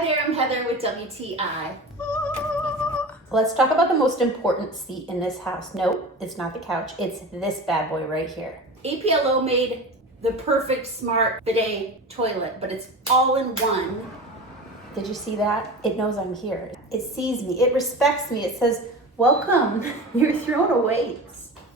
Hi there, I'm Heather with WTI. Let's talk about the most important seat in this house. Nope, it's not the couch. It's this bad boy right here. EPLO made the perfect smart bidet toilet, but it's all in one. Did you see that? It knows I'm here. It sees me. It respects me. It says, welcome. You're thrown away.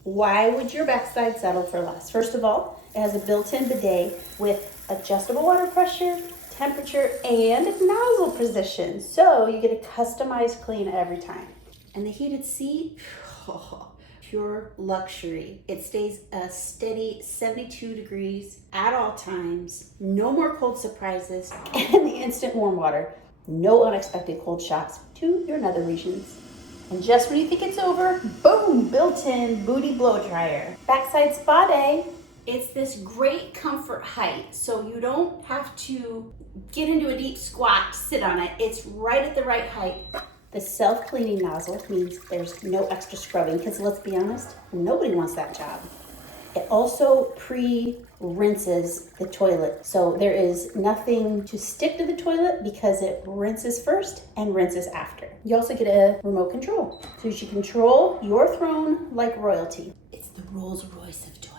Why would your backside settle for less? First of all, it has a built-in bidet with adjustable water pressure, temperature, and nozzle position. So you get a customized clean every time. And the heated seat, pure luxury. It stays a steady 72 degrees at all times. No more cold surprises. And the instant warm water. No unexpected cold shocks to your nether regions. And just when you think it's over, boom, built-in booty blow dryer. Backside spa day. It's this great comfort height, so you don't have to get into a deep squat to sit on it. It's right at the right height. The self-cleaning nozzle means there's no extra scrubbing, because let's be honest, nobody wants that job. It also pre-rinses the toilet, so there is nothing to stick to the toilet because it rinses first and rinses after. You also get a remote control, so you can control your throne like royalty. It's the Rolls Royce of toilets.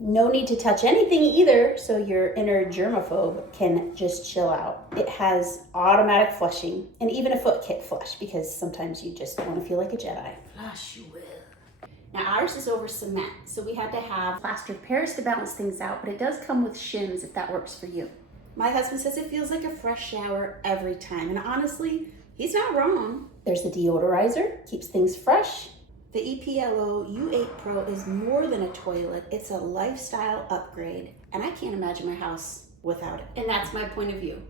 No need to touch anything either, so your inner germaphobe can just chill out. It has automatic flushing and even a foot kit flush because sometimes you just want to feel like a Jedi. Flush you will. Now ours is over cement, so we had to have plastered Paris to balance things out, but it does come with shims if that works for you. My husband says it feels like a fresh shower every time, and honestly, he's not wrong. There's the deodorizer, keeps things fresh. The EPLO U8 Pro is more than a toilet, it's a lifestyle upgrade, and I can't imagine my house without it. And that's my point of view.